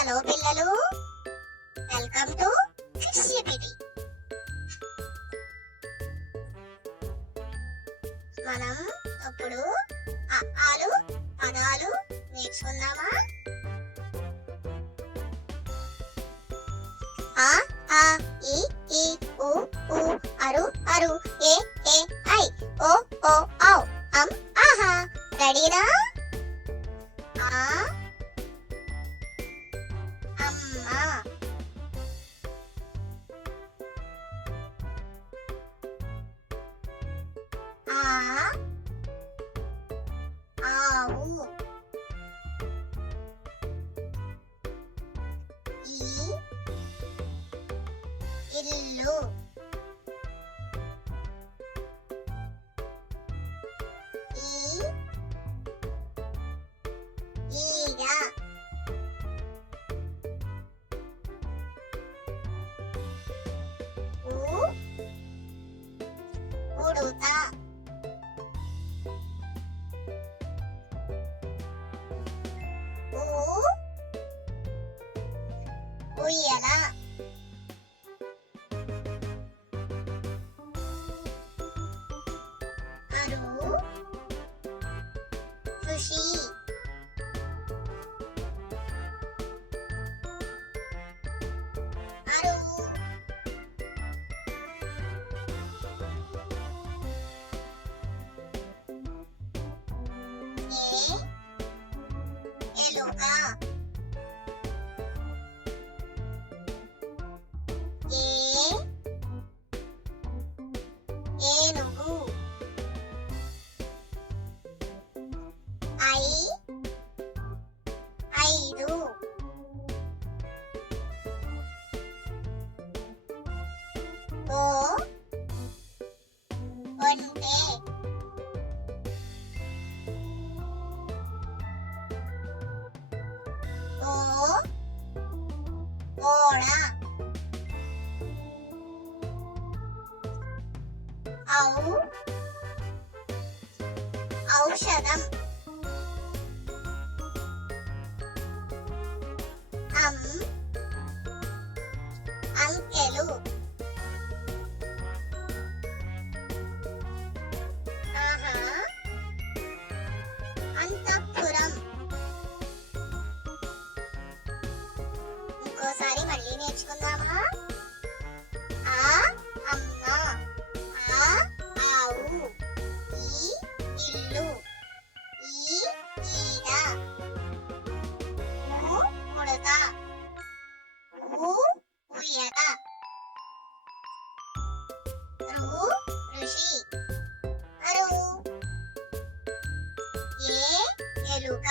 Hello పిల్లలు, welcome to KidzGPT. మనం ఇప్పుడు అఆలు పదాలు నేర్చుకుందామా? ఆ ఆ ఈ ఈ ఉ ఊ అరు అరు ఏ ఏ ఐ ఓ ఓ ఔ ఆహా. రెడీనా? ఆ అమ్మ, ఆ ఆవు, ఈ ఇల్లు, ఈ ఈగ, ఉ ఉడుత, ఊ ఉయ్యల, అరు ఖుషి, అరువు ఏ ఎలుక, ఏ ఏనుగు, ఐ ఐదు, ఓ ఒంటె, ఓ ఓడ, ఔ ఔషధం, అంకెలు, ఆహా అంతఃపురం. ఇంకోసారి మళ్ళీ నేర్చుకుందామా? ఆ అమ్మ, ఆ ఆవు, ఈ ఇల్లు, ఈ ఈగ, ఊ ఉడత, ఊ ఉయ్యల, రు ఋషి, అరువు, ఏ ఎలుక,